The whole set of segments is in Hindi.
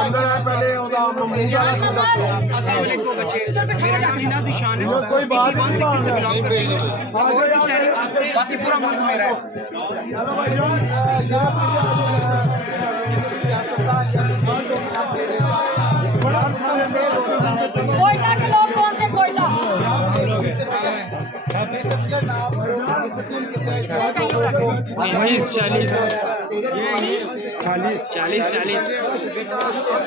अंदर है पहले अस्सलाम वालेकुम बच्चे, मेरा नाम हिना ज़ीशान है। कोई बात नहीं 160 से बिलोंग करती हूँ। लाहौर की शहरी, बाकी पूरा मुल्क मेरा है। कोयटा के लोग कौन से कोयटा चालीस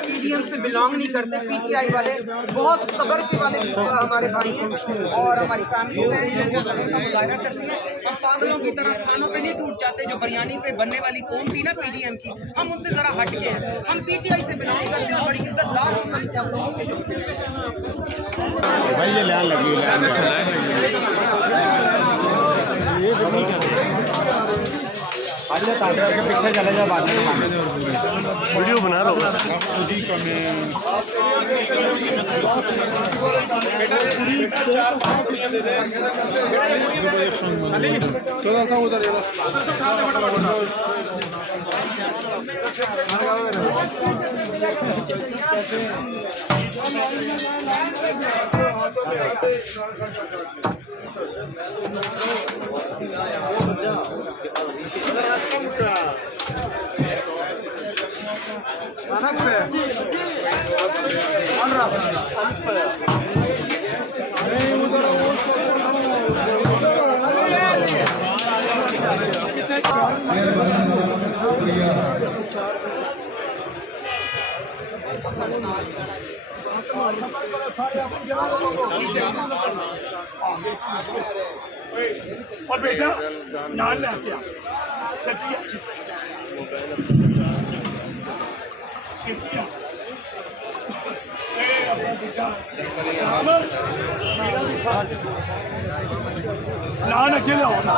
पीडीएम से बिलोंग नहीं करते। पीटीआई वाले बहुत सब्र के वाले हमारे भाई हैं और हमारी फैमिली हैं जो सब्र का मुजाहरा करती है। हम पागलों की तरह खानों पे नहीं टूट जाते। जो बिरयानी पे बनने वाली कौम थी ना पीडीएम की, हम उनसे जरा हट के हैं। हम पीटीआई से बिलोंग करते हैं। बड़ी इज्जतदार किस्म के हम लोगों के भाई ये लाल लगी के पीछे चले जाओ बात वीडियो बना रहा हूँ उधर और बेटा नाल लेके आ छठी अच्छी छठी अपना बेटा नान अकेले होना